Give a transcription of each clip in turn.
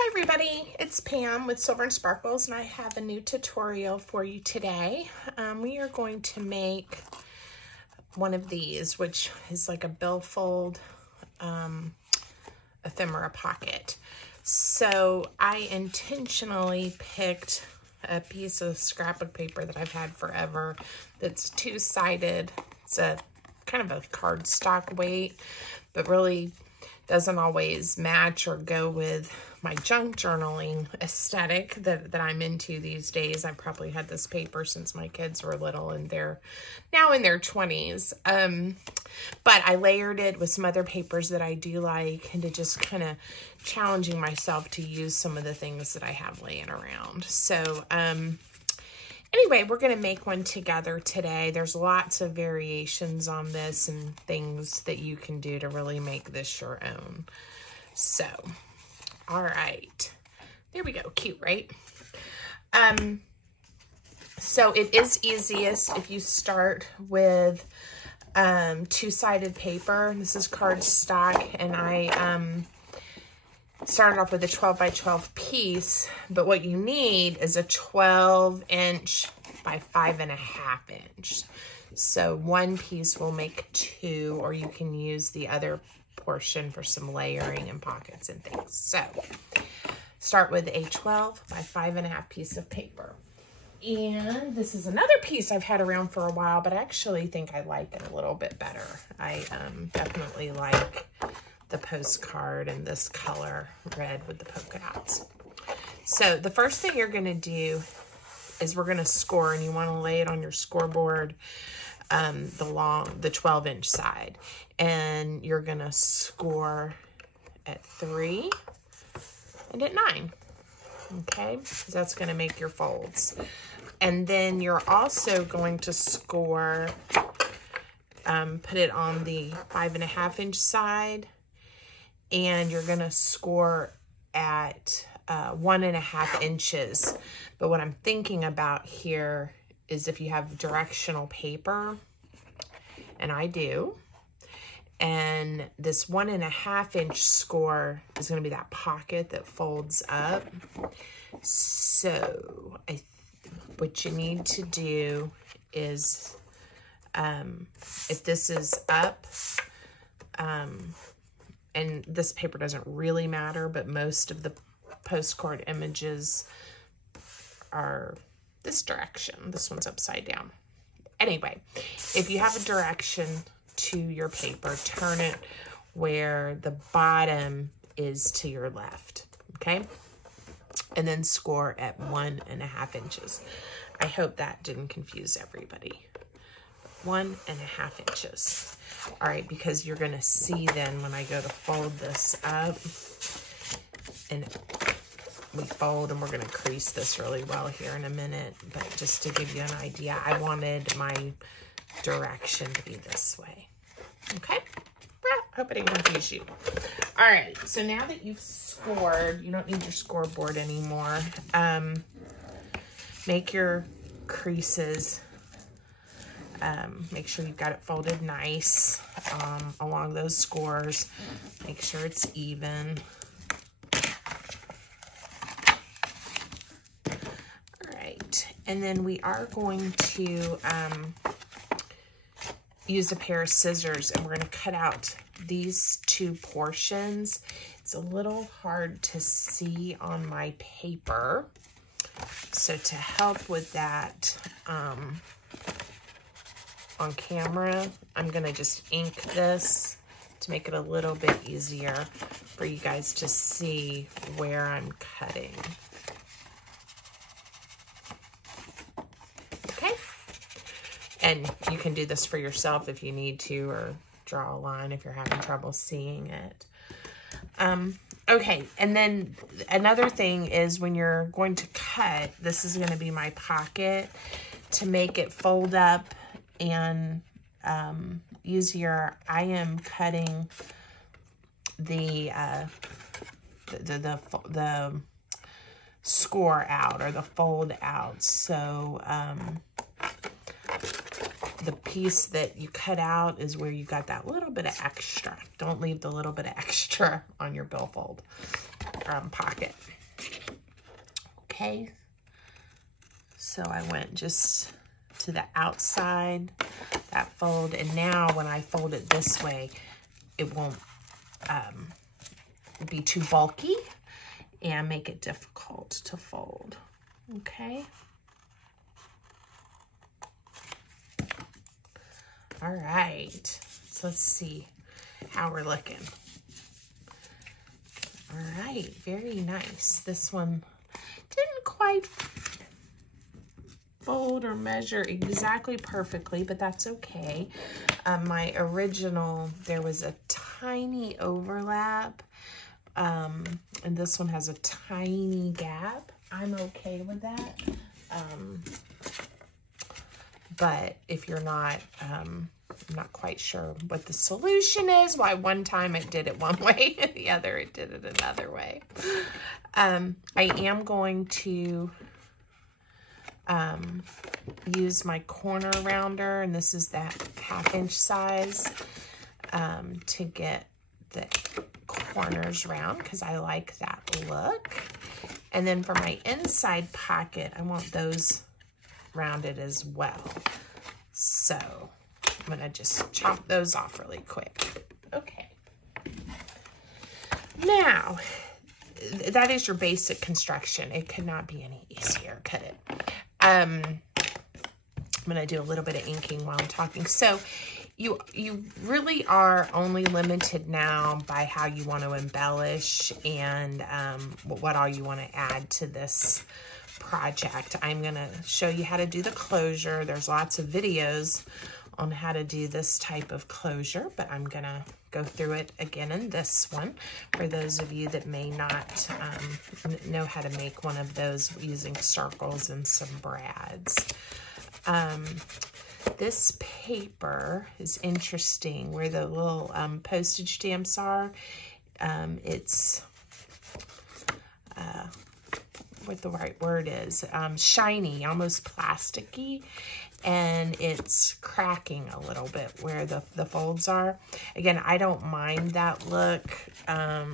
Hi everybody, it's Pam with Silver and Sparkles, and I have a new tutorial for you today. We are going to make one of these, which is like a Billfold ephemera pocket. So I intentionally picked a piece of scrapbook paper that I've had forever that's two-sided. It's a kind of a cardstock weight, but really doesn't always match or go with my junk journaling aesthetic that I'm into these days. I've probably had this paper since my kids were little and they're now in their 20s. But I layered it with some other papers that I do like, and to just kind of challenging myself to use some of the things that I have laying around. So anyway, we're going to make one together today. There's lots of variations on this and things that you can do to really make this your own. So, all right. There we go. Cute, right? So it is easiest if you start with two-sided paper. This is cardstock, and I started off with a 12 by 12 piece, but what you need is a 12-inch by 5.5 inch. So one piece will make two, or you can use the other portion for some layering and pockets and things. So start with a 12 by 5.5 piece of paper. And this is another piece I've had around for a while, but I actually think I like it a little bit better. I definitely like the postcard and this color red with the polka dots. So the first thing you're going to do is we're going to score, and you want to lay it on your scoreboard, the 12-inch side, and you're going to score at 3 and at 9. Okay, so that's going to make your folds. And then you're also going to score, put it on the 5.5 inch side, and you're going to score at 1.5 inches. But what I'm thinking about here is if you have directional paper, and I do, and this 1.5 inch score is going to be that pocket that folds up. So what you need to do is, if this is up, and this paper doesn't really matter, but most of the postcard images are this direction. This one's upside down. Anyway, if you have a direction to your paper, turn it where the bottom is to your left, okay? And then score at 1.5 inches. I hope that didn't confuse everybody. 1.5 inches. All right, because you're going to see then when I go to fold this up, and we fold, and we're going to crease this really well here in a minute, but just to give you an idea, I wanted my direction to be this way. Okay? Well, hope I didn't confuse you. All right, so now that you've scored, you don't need your scoreboard anymore. Make your creases. Make sure you've got it folded nice along those scores. Make sure it's even. All right, and then we are going to use a pair of scissors, and we're going to cut out these two portions. It's a little hard to see on my paper, so to help with that, on camera, I'm going to just ink this to make it a little bit easier for you guys to see where I'm cutting. Okay? And you can do this for yourself if you need to, or draw a line if you're having trouble seeing it. Okay, and then another thing is when you're going to cut, this is going to be my pocket, to make it fold up and easier. I am cutting the score out, or the fold out. So the piece that you cut out is where you got that little bit of extra. Don't leave the little bit of extra on your billfold. pocket. Okay, so I went just to the outside, that fold, and now when I fold it this way, it won't be too bulky and make it difficult to fold. Okay. All right, so let's see how we're looking. All right, very nice. This one didn't quite fold or measure exactly perfectly, but that's okay. My original, there was a tiny overlap, and this one has a tiny gap. I'm okay with that. But if you're not, I'm not quite sure what the solution is, why one time it did it one way and the other it did it another way. I am going to use my corner rounder, and this is that 1/2 inch size, to get the corners round because I like that look. And then for my inside pocket, I want those rounded as well. So I'm going to just chop those off really quick. Okay. Now, that is your basic construction. It could not be any easier, could it? I'm going to do a little bit of inking while I'm talking. So you really are only limited now by how you want to embellish and what all you want to add to this project. I'm going to show you how to do the closure. There's lots of videos on how to do this type of closure, but I'm going to go through it again in this one for those of you that may not know how to make one of those using circles and some brads. This paper is interesting where the little postage stamps are. It's what the right word is, shiny, almost plasticky, and it's cracking a little bit where the folds are. Again, I don't mind that look. I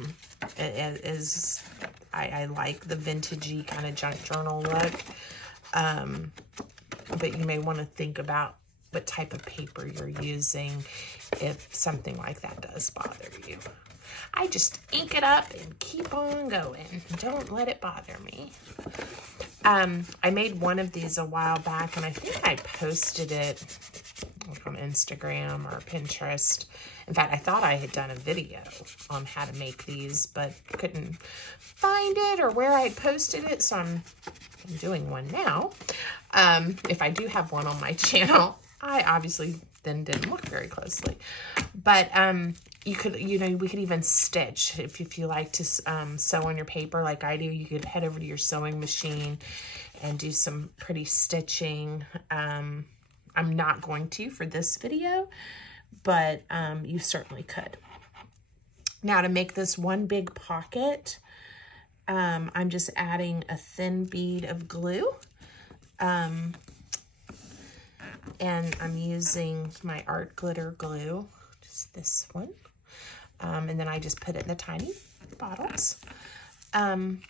like the vintagey kind of junk journal look, but you may want to think about what type of paper you're using if something like that does bother you. I just ink it up and keep on going. Don't let it bother me. I made one of these a while back, and I think I posted it like on Instagram or Pinterest. In fact, I thought I had done a video on how to make these, but couldn't find it or where I had posted it, so I'm doing one now. If I do have one on my channel, I obviously then didn't look very closely. But you could, we could even stitch. If you like to sew on your paper like I do, you could head over to your sewing machine and do some pretty stitching. I'm not going to for this video, but you certainly could. Now to make this one big pocket, I'm just adding a thin bead of glue. And I'm using my art glitter glue, just this one. And then I just put it in the tiny bottles. And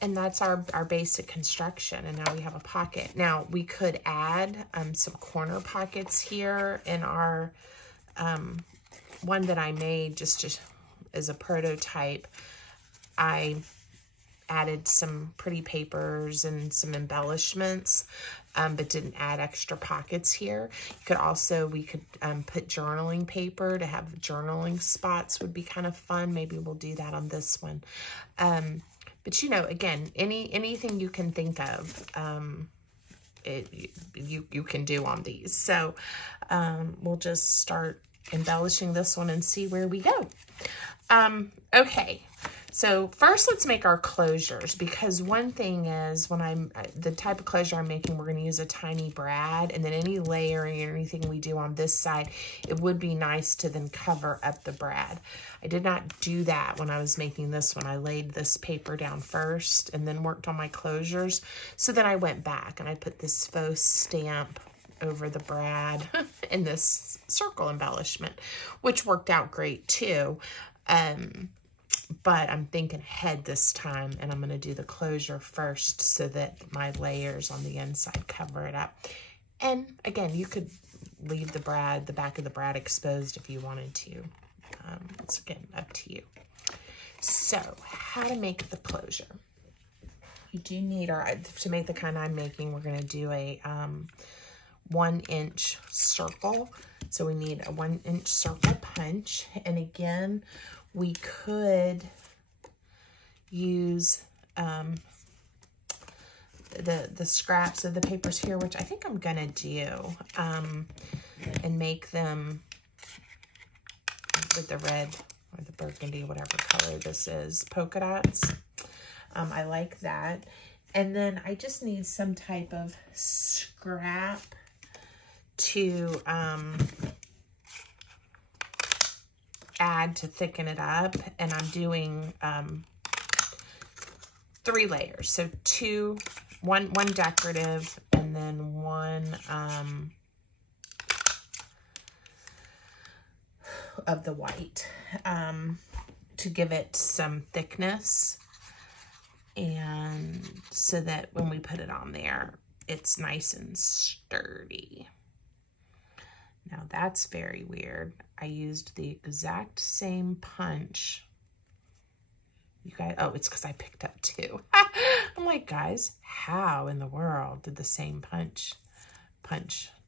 that's our basic construction. And now we have a pocket. Now we could add some corner pockets here in our one that I made just as a prototype. I added some pretty papers and some embellishments, but didn't add extra pockets here. You could also, we could put journaling paper to have journaling spots would be kind of fun. Maybe we'll do that on this one. But again, anything you can think of, you can do on these. So we'll just start embellishing this one and see where we go. Okay. So first let's make our closures, because one thing is when the type of closure I'm making, we're going to use a tiny brad, and then any layering or anything we do on this side, it would be nice to then cover up the brad. I did not do that when I was making this one. I laid this paper down first and then worked on my closures. So then I went back and I put this faux stamp over the brad in this circle embellishment, which worked out great too. but I'm thinking ahead this time, and I'm going to do the closure first so that my layers on the inside cover it up. And again, you could leave the back of the brad exposed if you wanted to. It's again up to you. So how to make the closure. You do need, or to make the kind I'm making, we're going to do a 1-inch circle. So we need a 1-inch circle punch. And again, we could use the scraps of the papers here, which I think I'm going to do, and make them with the red or the burgundy, whatever color this is, polka dots. I like that. And then I just need some type of scrap to add to thicken it up. And I'm doing 3 layers. So one decorative, and then one of the white to give it some thickness, and so that when we put it on there, it's nice and sturdy. Now that's very weird. I used the exact same punch. You guys, oh, it's because I picked up 2. I'm like, guys, how in the world did the same punch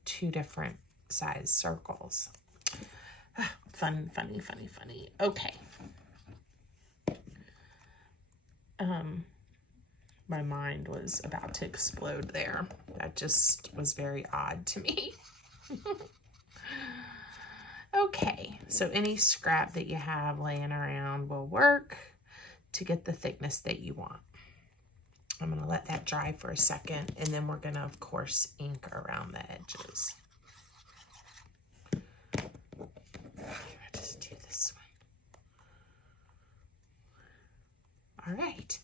2 different size circles? Fun, funny, funny, funny. Okay. My mind was about to explode there. That just was very odd to me. Okay, so any scrap that you have laying around will work to get the thickness that you want. I'm going to let that dry for a second, and then we're going to, of course, ink around the edges. I'll just do this one. All right.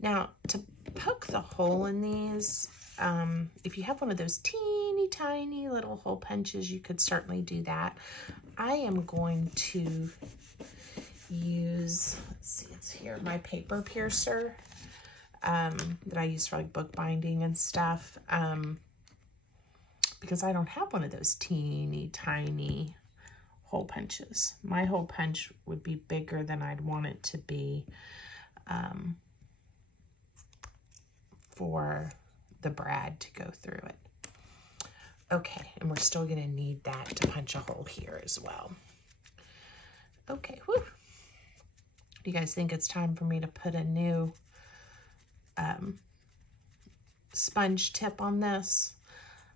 Now, to poke the hole in these, if you have one of those teeny tiny little hole punches, you could certainly do that. I am going to use, let's see, it's here, my paper piercer that I use for like bookbinding and stuff, because I don't have one of those teeny tiny hole punches. My hole punch would be bigger than I'd want it to be for the brad to go through it. Okay, and we're still going to need that to punch a hole here as well. Okay, whew. Do you guys think it's time for me to put a new sponge tip on this?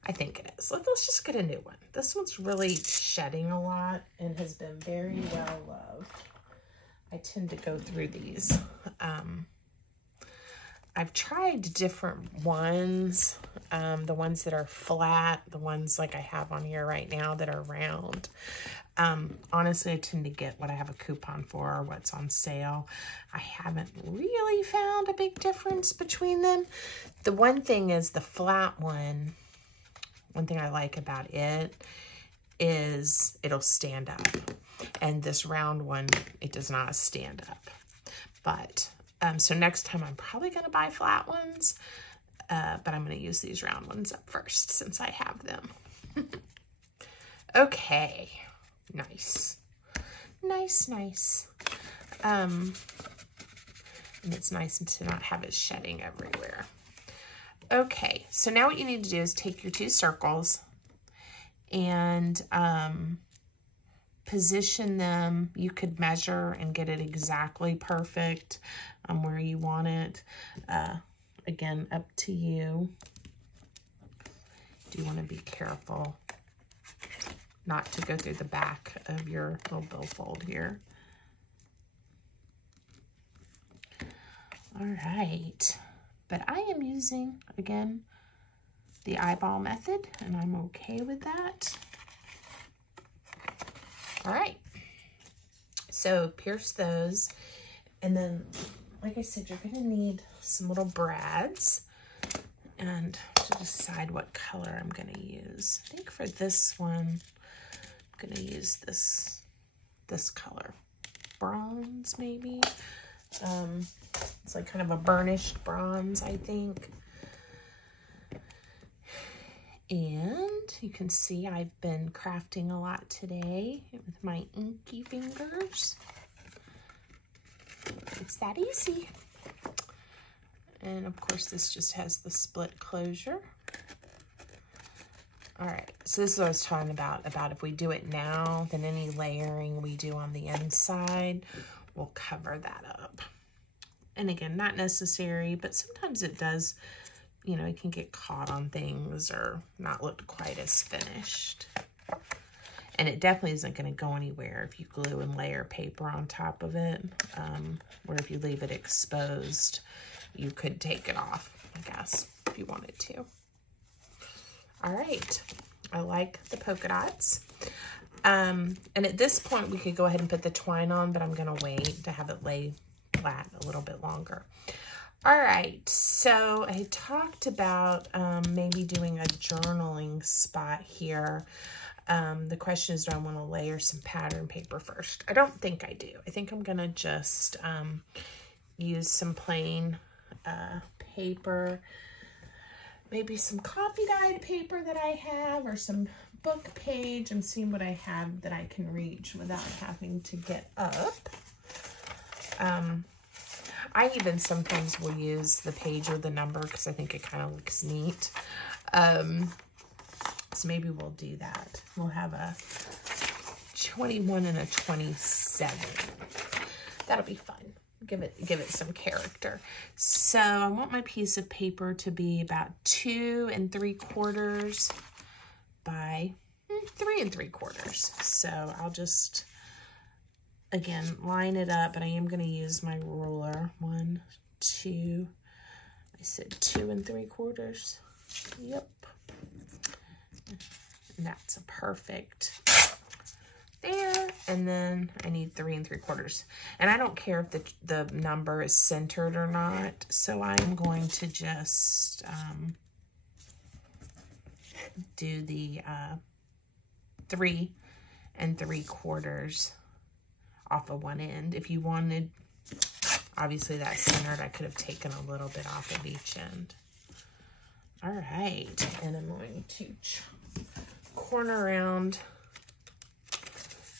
I think it is. Let's just get a new one. This one's really shedding a lot and has been very well loved. I tend to go through these. I've tried different ones, the ones that are flat, the ones like I have on here right now that are round. Honestly, I tend to get what I have a coupon for or what's on sale. I haven't really found a big difference between them. The one thing is the flat one thing I like about it is it'll stand up. And this round one, it does not stand up. But, so next time I'm probably going to buy flat ones, but I'm going to use these round ones up first since I have them. Okay. Nice. Nice, nice. And it's nice to not have it shedding everywhere. Okay, so now what you need to do is take your 2 circles and position them. You could measure and get it exactly perfect where you want it. Again, up to you. Do you want to be careful not to go through the back of your little billfold here. All right. But I am using, again, the eyeball method, and I'm okay with that. All right. So pierce those. And then, like I said, you're going to need some little brads. And to decide what color I'm going to use. I think for this one, I'm going to use this color. bronze, maybe. It's like kind of a burnished bronze, I think. And you can see I've been crafting a lot today with my inky fingers. It's that easy. And of course, this just has the split closure. All right, so this is what I was talking about if we do it now, then any layering we do on the inside will cover that up. And again, not necessary, but sometimes it does, you know, it can get caught on things or not look quite as finished. And it definitely isn't going to go anywhere if you glue and layer paper on top of it, or if you leave it exposed, you could take it off, I guess, if you wanted to. All right, I like the polka dots. And at this point, we could go ahead and put the twine on, but I'm gonna wait to have it lay flat a little bit longer. All right, so I talked about maybe doing a journaling spot here. The question is, do I wanna layer some pattern paper first? I don't think I do. I think I'm gonna just use some plain paper, maybe some coffee dyed paper that I have, or some book page. I'm seeing what I have that I can reach without having to get up. I even sometimes will use the page with the number because I think it kind of looks neat. So maybe we'll do that. We'll have a 21 and a 27. That'll be fun. Give it some character. So I want my piece of paper to be about 2 3/4 by 3 3/4. So I'll just, again, line it up, and I am going to use my ruler. 1, 2, I said 2 3/4. Yep. And that's a perfect there. And then I need 3 3/4. And I don't care if the number is centered or not. So I'm going to just do the 3 3/4 off of one end. If you wanted, obviously that's centered, I could have taken a little bit off of each end. All right, and I'm going to corner around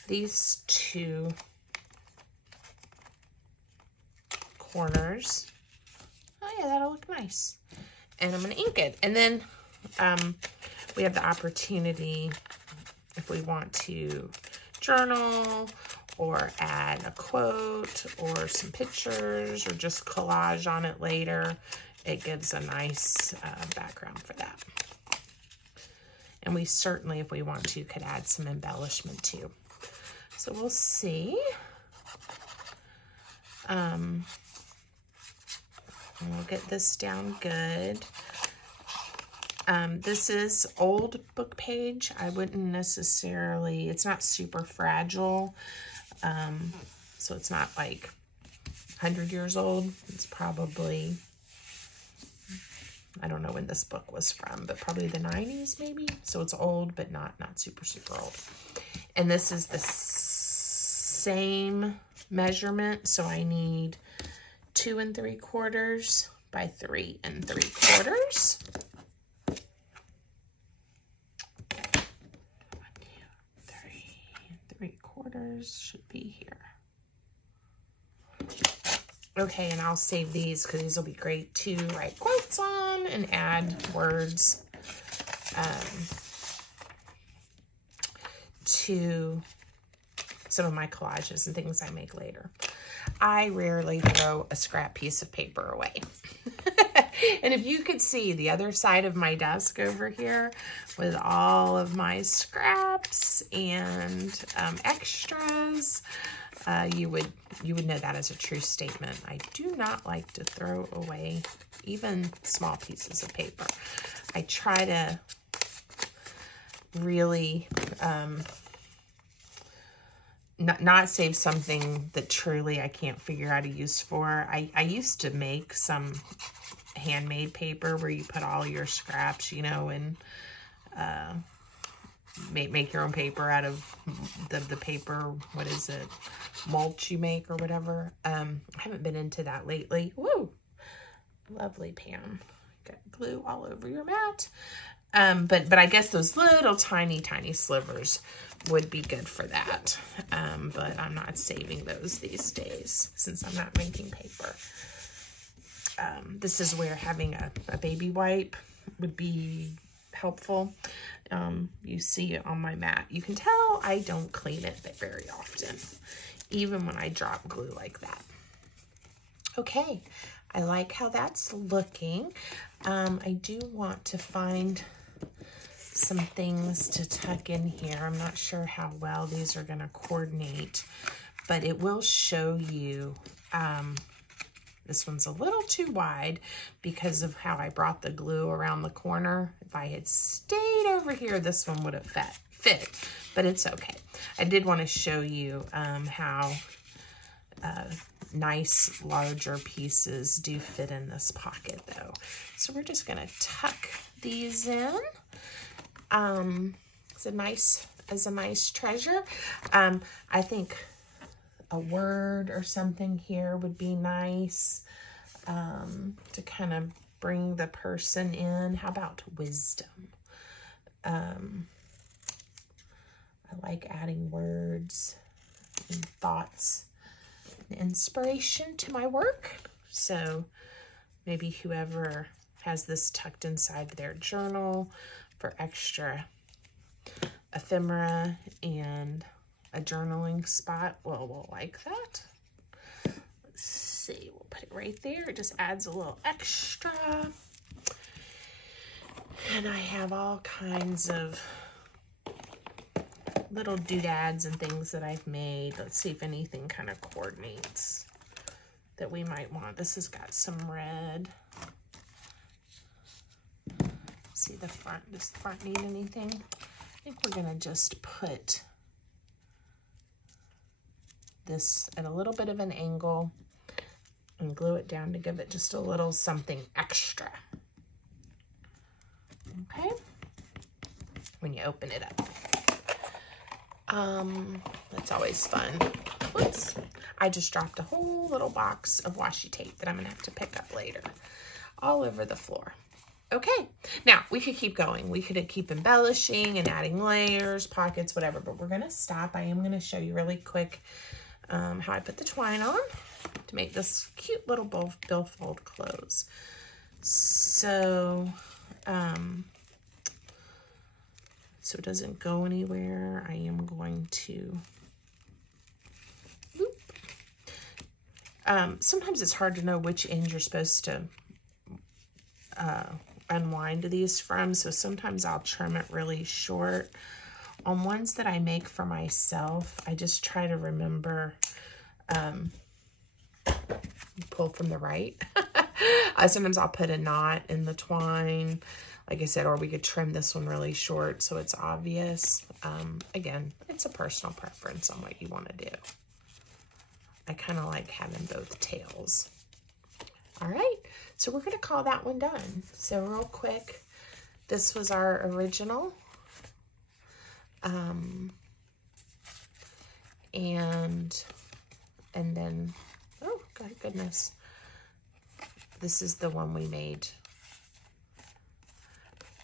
these 2 corners. Oh yeah, that'll look nice. And I'm gonna ink it. And then we have the opportunity, if we want to journal or add a quote or some pictures or just collage on it later, it gives a nice background for that. And we certainly, if we want to, could add some embellishment too. So we'll see. And we'll get this down good. This is old book page. I wouldn't necessarily, it's not super fragile. So it's not like 100 years old. It's probably, I don't know when this book was from, but probably the 90s maybe. So it's old, but not super, super old. And this is the same measurement. So I need 2 3/4 by 3 3/4. 1, 2, 3 3/4 should be here. Okay, and I'll save these because these will be great to write quotes on and add words to some of my collages and things I make later. I rarely throw a scrap piece of paper away. And if you could see the other side of my desk over here with all of my scraps and extras, you would know that as a true statement. I do not like to throw away even small pieces of paper. I try to really not save something that truly I can't figure out a use for. I used to make some handmade paper where you put all your scraps, you know, and make your own paper out of the paper, what is it, mulch you make or whatever. I haven't been into that lately. Woo! Lovely Pam. Got glue all over your mat. But I guess those little tiny slivers would be good for that. But I'm not saving those these days since I'm not making paper. This is where having a baby wipe would be helpful. You see it on my mat. You can tell I don't clean it very often, even when I drop glue like that. Okay, I like how that's looking. I do want to find some things to tuck in here. I'm not sure how well these are going to coordinate, but it will show you. This one's a little too wide because of how I brought the glue around the corner. If I had stayed over here, this one would have fit, but it's okay. I did want to show you how nice larger pieces do fit in this pocket though. So we're just going to tuck these in. It's a nice treasure. I think a word or something here would be nice to kind of bring the person in. How about wisdom? I like adding words and thoughts and inspiration to my work. So maybe whoever has this tucked inside their journal for extra ephemera and a journaling spot, well, we'll like that. Let's see, we'll put it right there. It just adds a little extra. And I have all kinds of little doodads and things that I've made. Let's see if anything kind of coordinates that we might want. This has got some red. See the front, does the front need anything? I think we're gonna just put this at a little bit of an angle and glue it down to give it just a little something extra. Okay, when you open it up. That's always fun. Whoops, I just dropped a whole little box of washi tape that I'm gonna have to pick up later, all over the floor. Okay, now we could keep going. We could keep embellishing and adding layers, pockets, whatever, but we're gonna stop. I am gonna show you really quick how I put the twine on to make this cute little billfold close. So, so it doesn't go anywhere, I am going to, sometimes it's hard to know which end you're supposed to unwind these from, so sometimes I'll trim it really short. On ones that I make for myself, I just try to remember, pull from the right. Sometimes I'll put a knot in the twine, like I said, or we could trim this one really short so it's obvious. Again, it's a personal preference on what you want to do. I kind of like having both tails. All right, so we're going to call that one done. So real quick, this was our original. And then, oh, God, goodness. This is the one we made.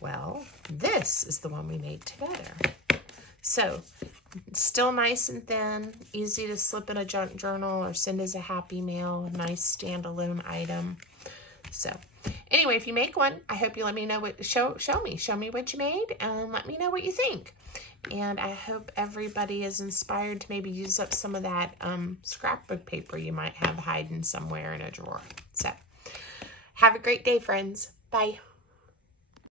Well, this is the one we made together. So, still nice and thin, easy to slip in a junk journal or send as a happy mail, a nice standalone item. So, anyway, if you make one, I hope you let me know what, show me what you made and let me know what you think. And I hope everybody is inspired to maybe use up some of that scrapbook paper you might have hiding somewhere in a drawer. So, have a great day, friends. Bye.